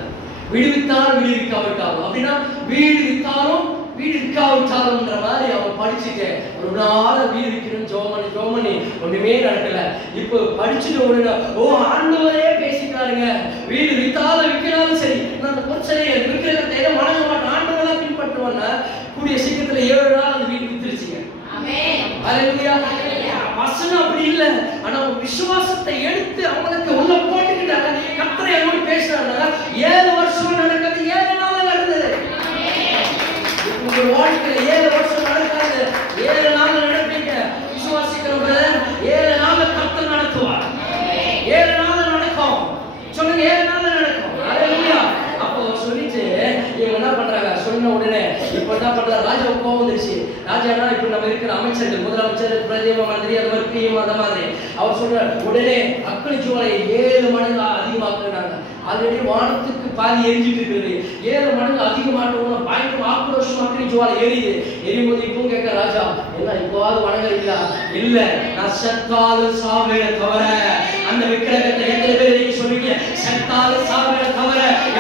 விடுவித்தாலும் விடுவிக்காவிட்டாலும் அப்படின்னா வீடு வித்தாலும் வீடு விற்காவிட்டாலும்ன்ற மாதிரி அவங்க படிச்சுட்டு ஒரு நாள் வீடு விற்கணும் ஜோமனி ஒண்ணுமே நடக்கல. இப்போ படிச்சுட்டு உடனே ஓ ஆண்டவரே பேசிட்டாருங்க, வீடு வித்தாலும் விற்கிறாலும் சரி அந்த பொருட்சலையை விற்கிறத வணங்க மாட்டோம் ஆண்டவரா பின்பற்றுவாங்க. கூடிய சீக்கிரத்துல 7 நாள் அந்த வீடு வித்துருச்சுங்க. வசனம் அப்படி இல்ல, ஆனா விசுவாசத்தை எடுத்து அவங்களுக்கு உள்ள போட்டுக்கிட்டாங்க. கர்த்தரை அவங்களோட பேசினாங்க. 7 வருஷம் நடக்கிறது 7 நாள் நடந்தது. உங்க வாழ்க்கையில 7 வருஷம் நடக்காது, 7 நாள் நடப்பீங்க. விசுவாசிக்கிறவங்க 7 நாள் கர்த்தர் நடத்துவார். 7 நாள் நடக்கும். சொல்லுங்க 7 நாள் நடக்கும். ஹalleluya. அப்போ சொல்லிட்டு இவங்க என்ன பண்றாங்க, சொன்ன உடனே இப்ப என்ன பண்றாங்க, ராஜா கோபம் வந்துருச்சு. ராஜானா இப்ப நம்ம இருக்கிற அமைச்சர்கள், முதலமைச்சர், பிரதம மந்திரி, அது மாதிரி பிஎம், அந்த மாதிரி அவர் சொல்றாரு உடனே அக்னி ஜுவாலை 7 மடங்கு அதிகமாக்குறாங்க. ஆல்ரெடி வானத்துக்கு பாதி எரிஞ்சிட்டு இருக்குது, 7 மடங்கு அதிகமாட்டோம்னா பயங்கர ஆக்ரோஷமா அக்னி ஜுவாலை எரியுது. எரியும்போது இப்போ கேட்க ராஜா, என்ன இப்போவாது வணங்குறீங்களா? இல்ல, நான் செத்தாலும் சாவேன் தவிர அந்த விக்கிரகத்தை எத்தனை பேர் சொல்லுவீங்க, செத்தாலும் சாவேன் தவிர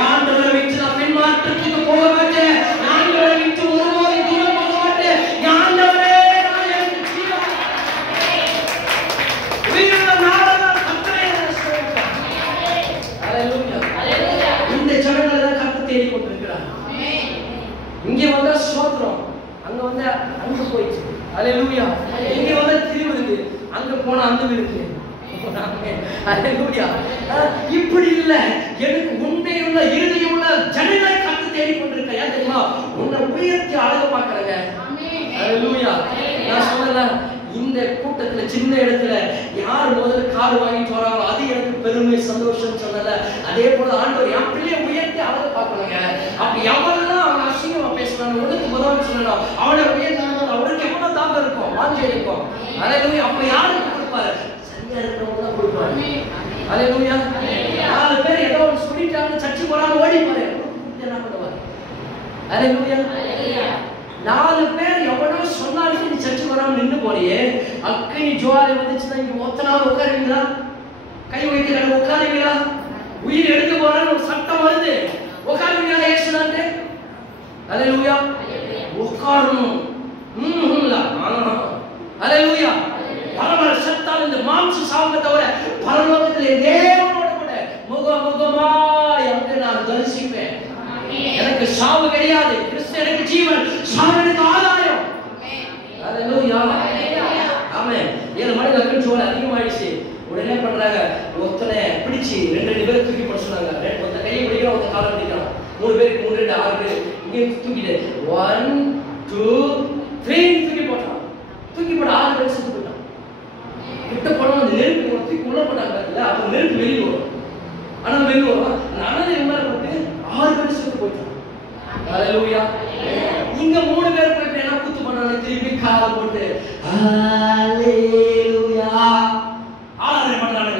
ஆண்டவரை விட்டு நான் பின்மாற்றத்துக்கு போக மாட்டேன், ஆண்டவரை விட்டு ஒருபோதும் தூரம் போக மாட்டேன், ஆண்டவரே நான் எனக்கு ஜீவன் உயிருள்ள நாளெல்லாம் கர்த்தரை நான் சேவிப்பேன். ஹalleluya. இந்த ஜனங்களை தான் கர்த்தர் தேடி கொண்டிருக்கிறார். இங்க வந்தா ஸ்தோத்திரம், அங்க வந்தா அங்க போயிடுச்சு. ஹalleluya. இங்க வந்தா திருவிழுது, அங்க போனா அந்த விழுது. ஹalleluya. இப்படி இல்ல, எனக்கு உண்மையுள்ள இருதயமுள்ள ஜனங்களை கர்த்தர் தேடி கொண்டிருக்கிறார். ஏன் தெரியுமா? உன்னை உயர்த்தி அழகு பார்க்கறங்க. ஹalleluya. நான் சொன்னேன், இந்த கூட்டத்துல சின்ன இடத்துல யார் முதல்ல கார் வாங்கிட்டு வராங்களோ அது எனக்கு பெருமை சந்தோஷம் சொன்னல. அதே போல ஆண்டவர் என் பிள்ளையை உயர்த்தி அழகு பார்க்கணுங்க. அப்ப எவரெல்லாம் அவன் அசிங்கமா பேசுறாங்க உனக்கு முதல்ல சொல்லணும், அவனை உயர்த்தணும், அவருக்கு எவ்வளவு தாக்கம் இருக்கும், வாஞ்சி இருக்கும். ஹalleluya. அப்ப யாருக்கு கொடுப்பாரு? சரியா இருக்கிறவங்க தான் கொடுப்பாரு. ஹalleluya. 4 பேர் ஏதோ ஒன்று சொல்லிட்டாங்க, சர்ச்சை போறாங்க, ஓடி போறாரு, என்ன பண்ணுவாரு? ஹalleluya. 4 பேர் எவ்வளவு சொன்னாலும் நீ சர்ச்சை வராம நின்று போறியே, அக்னி ஜுவாலை வந்துச்சுன்னா இங்க ஒத்தனால உட்காருவீங்களா? கை வைக்கிறாங்க உட்காருவீங்களா? உயிர் எடுக்க போறான்னு ஒரு சட்டம் வருது, உட்காருவீங்களா? ஏசுனாட்டு ஹalleluya. உட்காரணும். ஹalleluya. பரம சத்தால் இந்த மாம்ச சாவத்தை தவிர பரலோகத்திலே தேவனோட கூட முகமுகமாய் அங்கே நான் தரிசிப்பேன். எனக்கு சாவு கிடையாது, கிறிஸ்து எனக்கு ஜீவன், சாவு எனக்கு ஆதாயம். ஹalleluya. ஆமென். 7 மடங்கு அக்னி ஜுவாலை அதிகமாயிடுச்சு. உடனே பண்றாங்க, ஒருத்தனை பிடிச்சி 2 பேர் தூக்கி போட சொன்னாங்க. ஒருத்தன் கையை பிடிக்கிறான், ஒருத்தன் காலை பிடிக்கிறான். 3 பேருக்கு 3 2 6 பேர் இங்கே தூக்கிட்டு 1 2 3 தூக்கி போட்டான். தூக்கி போட 6 பேர் செத்து போட்டான். கிட்ட போனோம், அந்த நெருப்பு தூக்கி உள்ள போட்டாங்க. அப்ப நெருப்பு வெளியே வரும், ஆனா வெளியே வரும். அனல் எம்மாற போட்டு 6 பேர் செத்து போயிட்டான். ஹalleluya. இங்க 3 பேர் போயிட்டு என்ன குத்து முழங்கால் போட்டு ஹல்லேலூயா ஆராதனை பண்றாங்க.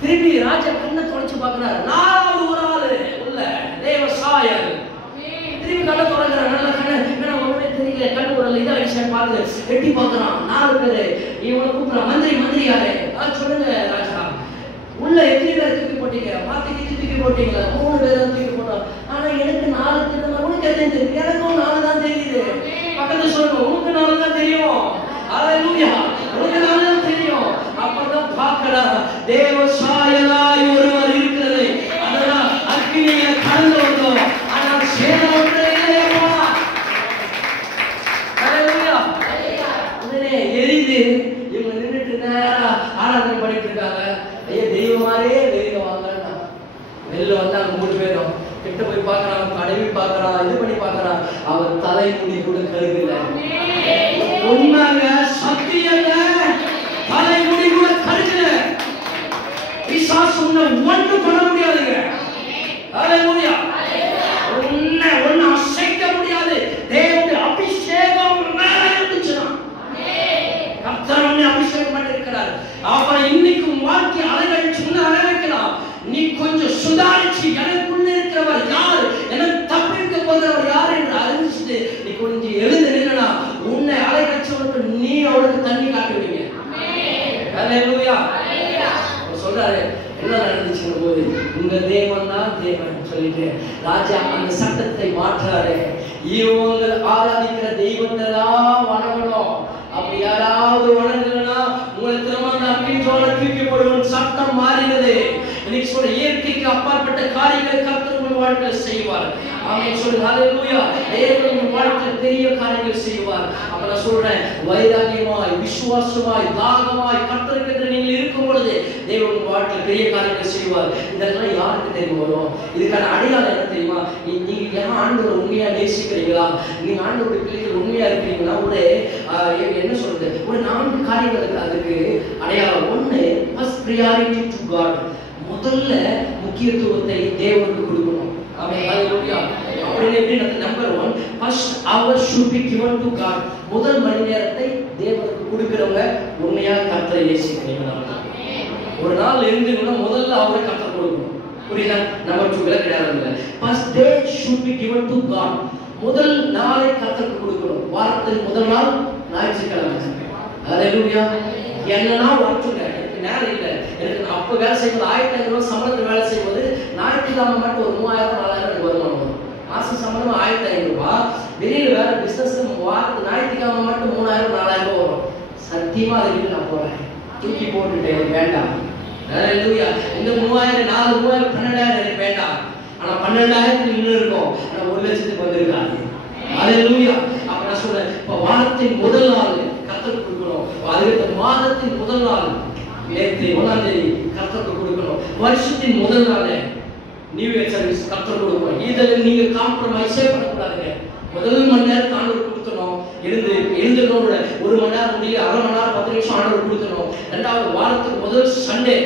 திருப்பி ராஜா கண்ணை தொடச்சு பார்க்கிறார். 4வது ஒரு ஆளு உள்ள தேவ சாயல் திருப்பி கண்ணை தொடங்குறார். நல்ல கண்ணு ஒண்ணுமே தெரியல, கண்ணு ஒரு இதை வச்சு பாருங்க, எட்டி பார்க்கறான். 4 பேரு இவனை கூப்பிடுறான். மந்திரி யாரு சொல்லுங்க ராஜா, உள்ள எத்தனை பேர் தூக்கி போட்டீங்க? மாத்திக்கு தூக்கி போட்டீங்களா? 3 பேரும் தூக்கி போட்டோம். ஆனா எனக்கு 4 தெரியும். உனக்கு எத்தனை தெரியும்? எனக்கும் 4 தான் தெரியுது. பக்கத்துல சொல்லணும், உனக்கு 4 தான் தெரியும். ஹல்லேலூயா, உனக்கு 4 தான் தெரியும். அப்பதான் பார்க்கடா தேவ சாயலாய் ஒருவர் இருக்கிறது. அதனால் அக்கினியை கடந்து வந்தோம். ஆனால் சேதம் ஒன்றே இல்லையா? ஹல்லேலூயா. உடனே எரிந்து இவங்க நின்றுட்டு நேரா ஆராதனை பண்ணிட்டு இருக்காங்க. ஐயா தெய்வமாரே வெளியில வாங்கன்னா வெளில வந்தாங்க. 3 பேரும் கிட்ட போய் பார்க்கறாங்க, தடவி பார்க்கறான், இது பண்ணி பார்க்கறான். அவர் தலைமுடி கூட கருகல. உண்மைங்க, சத்தியங்க, தலைமுடி கூட கருகல. பிசாசு உன்னை ஒண்ணும் பண்ண முடியாதுங்க. ஹல்லேலூயா. ஒண்ணு அசைக்க முடியாது. தேவனுடைய அபிஷேகம் மேல இருந்துச்சுன்னா கர்த்தர் உன்னை அபிஷேகம் பண்ணிருக்கிறார். அப்புறம் இன்னைக்கு வாழ்க்கை அலைகழிச்சு அலைவைக்கலாம். நீ கொஞ்சம் சுதாரிச்சு எனக்குள்ள இருக்கிறவர் யார், எனக்கு தப்பிக்க போகிறவர் யார் என்று அறிஞ்சிட்டு நீ கொஞ்சம் எழுந்து நின்னா உன்னை அலைகழிச்சவனுக்கு நீ அவளுக்கு தண்ணி காட்டுவீங்க. ஹல்லேலூயா. சொல்றாரு என்ன நடந்துச்சுங்க போது, உங்க தேவன் தான் தேவன் சொல்லிட்டு ராஜா அந்த சட்டத்தை மாற்றாரு. இவங்க ஆராதிக்கிற தெய்வத்தை தான் வணங்கணும். அப்படி யாராவது வணங்கலன்னா உங்களை திரும்ப அக்கினியோட தூக்கி போடுவோம் சட்டம் மாறினது. இன்னைக்கு சொல்ற இயற்கைக்கு அப்பாற்பட்ட காரியங்களை கர்த்தர் உங்கள் வாழ்க்கையில் செய்வார். ஆமென் சொல்லுங்க. ஹல்லேலூயா. தேவன் உங்கள் வாழ்க்கையில் பெரிய காரியங்கள் செய்வார். அப்ப நான் சொல்றேன், வைராகியமாய் விசுவாசமாய் தாகமாய் கர்த்தருக்கு நீங்கள் இருக்கும் பொழுது தேவன் உங்கள் வாழ்க்கையில் பெரிய காரியங்கள் செய்வார். இதெல்லாம் யாருக்கு தெரியும் வரும்? இதுக்கான அடையாளம் என்ன தெரியுமா? நீங்க ஏன் ஆண்டவரை உண்மையா நேசிக்கிறீங்களா, நீங்க ஆண்டவருடைய பிள்ளைகள் உண்மையா இருக்கிறீங்களா? ஒரு என்ன சொல்றது, ஒரு 4 காரியங்கள் அதுக்கு அடையாளம். ஒண்ணு, ஃபர்ஸ்ட் பிரியாரிட்டி டு காட். முதல்ல முக்கியத்துவத்தை தேவனுக்கு கொடுக்கணும். ஆமென். ஹல்லேலூயா. அப்படியே எப்படி number 1 first hour should be given to God. முதல் மணி நேரத்தை தேவனுக்கு கொடுக்கிறவங்க உண்மையா கர்த்தரை நேசிக்கிறீங்களா? ஒரு நாள் இருந்துன்னா முதல்ல அவரை கர்த்தர் கொடுக்கணும். புரியுதா? நம்பர் 2 கிடையாது. first day should be given to God. முதல் நாளை கர்த்தருக்கு கொடுக்கணும். வாரத்தின் முதல் நாள் ஞாயிற்றுக்கிழமை. ஹல்லேலூயா. என்னன்னா வரட்டுங்க, எனக்கு நேரம் இல்லை, எனக்கு அப்போ வேலை செய்யும்போது 1500 ரூபாய் சம்பளத்துக்கு வேலை செய்யும்போது ஞாயிற்றுக்கிழமை மட்டும் ஒரு 3000 4000 எனக்கு வருமானம் வரும். மாச சம்பளம் 1500 ரூபாய். வெளியில வேற பிசினஸ் வாரத்து ஞாயிற்றுக்கிழமை மட்டும் 3000 4000 ரூபாய் வரும். சத்தியமா அதுக்கு நான் போறேன், தூக்கி போட்டுட்டேன், வேண்டாம். ஹல்லேலூயா. இந்த 3000 4 3000 12000 எனக்கு வேண்டாம். ஆனா 12000 இன்னும் இருக்கும். ஆனா 1 லட்சத்துக்கு வந்திருக்காது. ஹல்லேலூயா. அப்ப நான் சொல்றேன், இப்ப வாரத்தின் முதல் நாள் கர்த்தருக்கு கொடுக்கணும். அதுக்கு மாதத்தின் முதல் நாள் நேற்று 1ஆம் தேதி கர்த்தருக்கு கொடுக்கணும். வருஷத்தின் முதல் நாள் நியூ இயர் சர்வீஸ் கர்த்தருக்கு கொடுக்கணும். இதில் நீங்க காம்ப்ரமைஸே பண்ணக்கூடாதுங்க. முதல் மணி நேரம் ஆண்டவர் கொடுக்கணும். எழுந்துக்கணும். 1 மணி நேரம் முடியல, அரை மணி நேரம் 10 நிமிஷம் ஆண்டவர் கொடுக்கணும். 2வது வாரத்துக்கு முதல் சண்டே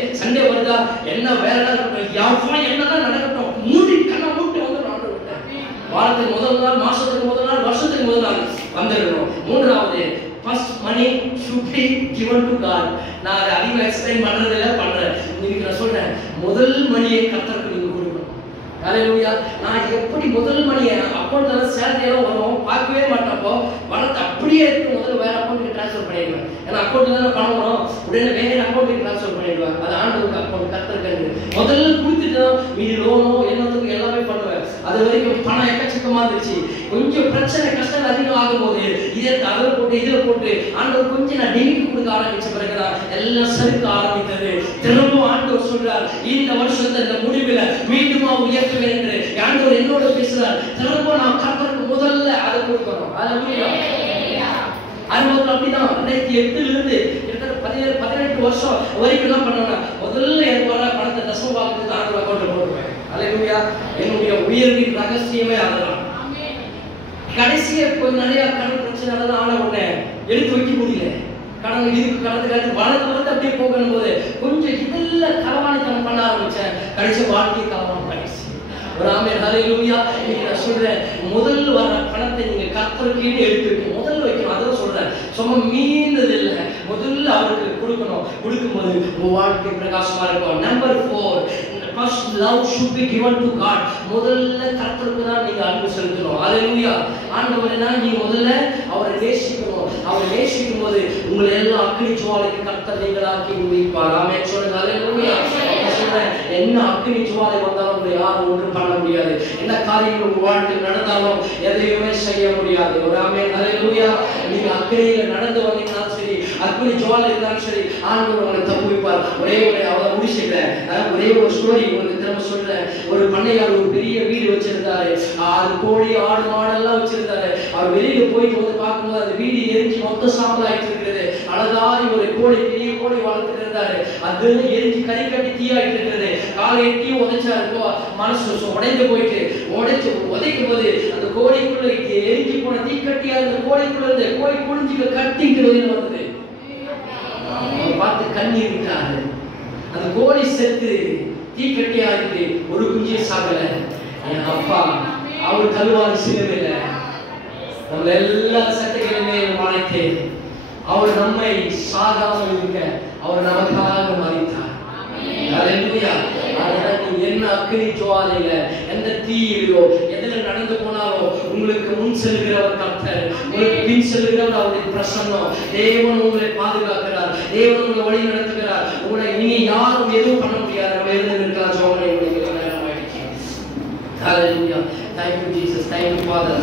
வருதா, என்ன வேலை இருக்கட்டும், யாரும் என்னதான் நடக்கட்டும், மூடி கண்ணை மூட்டி வந்து ஆண்டவர் விட்டேன். வாரத்துக்கு முதல் நாள், மாசத்துக்கு முதல் நாள், வருஷத்துக்கு முதல் நாள் வந்துடணும். 3வது first money should be given to God. நான் அதை அதிகமாக எக்ஸ்பிளைன் பண்றதில்ல, பண்றேன். இன்னைக்கு நான் சொல்றேன், முதல் மணியை கர்த்தருக்கு நீங்க கொடுக்கணும். ஹல்லேலூயா. நான் எப்படி முதல் மணியை அக்கௌண்ட்ல சேலரி எல்லாம் வரும் பார்க்கவே மாட்டப்போ பணத்தை அப்படியே எடுத்து முதல்ல வேற அக்கௌண்ட்டுக்கு ட்ரான்ஸ்ஃபர் பண்ணிடுவேன். ஏன்னா அக்கௌண்ட்ல தானே பணம் வரும், உடனே வேற அக்கௌண்ட்டுக்கு ட்ரான்ஸ்ஃபர் பண்ணிடுவேன். அது ஆண்டவருக்கு அக்கௌண்ட் கர்த்தருக்கு முதல்ல கொடுத்துட்டு தான் மீதி லோனோ என்னத்துக்கு எல்லாமே பண்ணுவேன். அது வரைக்கும் பணம் எக்கச்சக்கமா இருந்துச்சு. கொஞ்சம் பிரச்சனை கஷ்டம் அதிகம் ஆகும் போது இதை அதில் போட்டு இதில் போட்டு ஆண்டவர் கொஞ்சம் நான் டெய்லி கொடுக்க ஆரம்பிச்ச பிறகுதான் எல்லாம் சறுக்க ஆரம்பித்தது. திரும்பவும் ஆண்டவர் சொல்றார், இந்த வருஷத்தை இந்த முடிவில் மீண்டுமா உயர்த்துவேன் என்று ஆண்டவர் என்னோட பேசுறார். திரும்ப நான் கர்த்தருக்கு முதல்ல அதை கொடுக்கணும். ஹல்லேலூயா. அனுபவத்தில் அப்படிதான் 2008 இருந்து கிட்டத்தட்ட 17-18 வருஷம் வரைக்கும் என்ன பண்ணுவேன், முதல்ல எனக்கு வர பணத்தை தசம பாகத்துக்கு ஆண்டவர் அக்கௌண்ட்ல போடுவேன். ஹல்லேலூயா. என்னுடைய உயர்வின் ரகசியமே அதுதான். கடைசியா கொஞ்சம் நிறைய கடன் பிரச்சனை ஆன உடனே எடுத்து வைக்க முடியல. கடன் இதுக்கு கடத்துக்கு வளர்த்து அப்படியே போகணும் போது கொஞ்சம் இதெல்லாம் களவாணித்தனம் பண்ண ஆரம்பிச்சேன். கடைசி வாழ்க்கையை களவாணம் பண்ணிச்சு. ஒரு ஆமென். ஹல்லேலூயா. இன்னைக்கு நான் சொல்றேன், முதல் வர பணத்தை நீங்க கர்த்தருக்கு எடுத்து வைக்கணும். முதல்ல வைக்கணும். அதான் சொல்றேன், சும்மா மீந்தது இல்லை. முதல்ல அவருக்கு கொடுக்கணும். கொடுக்கும்போது உங்க வாழ்க்கை பிரகாசமா இருக்கும். Number 4, first love should be given to God. முதல்ல கர்த்தருக்கு தான் நீங்க அன்பு செலுத்தணும். ஹalleluya. ஆண்டவரே நீங்க முதல்ல அவரை நேசிக்கணும். அவரை நேசிக்கும் போது உங்களை எல்லாம் அக்கினி ஜுவாலைக்கு கர்த்தர் நீங்களாக்கி முடிப்பார். ஆமென் சொல்லுங்க. ஹalleluya. என்ன அக்கினி ஜுவாலை வந்தாலும் உங்களை யாரும் ஒன்றும் பண்ண முடியாது. என்ன காரியங்கள் உங்க வாழ்க்கையில் நடந்தாலும் எதையுமே செய்ய முடியாது. ஒரு ஆமென். ஹalleluya. நீங்க அக்கினியில நடந்து வந்தீங்கன்னாலும் சரி, அக்கினி ஜுவாலை இருந்தாலும் சரி, ஆண்டவர் உங்களை தப்புவிப்பார். ஒரே அவரை முடிச்சுக்கிறேன். ஒரே ஒரு ஸ்டோரி உங்களுக்கு திரும்ப சொல்றேன். ஒரு பண்ணையார் ஒரு பெரிய வீடு வச்சிருந்தாரு. அது கோழி ஆடு மாடெல்லாம் வச்சிருந்தாரு. அவர் வெளியில போயிட்டு வந்து பார்க்கும்போது அந்த வீடு எரிஞ்சு மொத்த சாம்பல் ஆயிட்டு இருக்கிறது. அழகாரி ஒரு கோழி, பெரிய கோழி வளர்த்துட்டு இருந்தாரு. அது எரிஞ்சு கறி கட்டி தீயாயிட்டு இருக்கிறது. காலை எட்டி உதைச்சா இருக்கோ மனசு உடைந்து போயிட்டு உதைக்கும் போது அந்த கோழிக்குள்ள எரிஞ்சு போன தீக்கட்டியா இருந்த கோழிக்குள்ள இருந்த கோழி குளிஞ்சுக்க கட்டிட்டு வெளியில வந்தது. பார்த்து கண்ணீர் விட்டாரு. அந்த கோழி செத்து தீக்கட்டி ஆகிட்டு ஒரு குஞ்சிய சாகல. என் அப்பா அவர் கல்வாரி சிலுவையில நம்ம எல்லா சட்டைகளுமே மறைத்து அவர் நம்மை சாகாமல் இருக்க அவர் நமக்காக மறித்தார். ஹalleluya. என்ன அக்கினி ஜுவாலையில எந்த தீயிலோ எதுல நடந்து போனாலும் உங்களுக்கு முன் செல்கிறவர் கர்த்தர், உங்களுக்கு பின் செல்கிறவர் அவருடைய பிரசன்னம். தேவன் உங்களை பாதுகாக்கிறார். தேவன் உங்களை வழி நடத்துகிறார். உங்களை இனி யாரும் எதுவும் பண்ண முடியாது. நம்ம எழுந்து நிற்கலாம். ஜோமனை முடிக்கிற நேரம் ஆயிடுச்சு. ஹalleluya. Thank you Jesus. Thank you Father.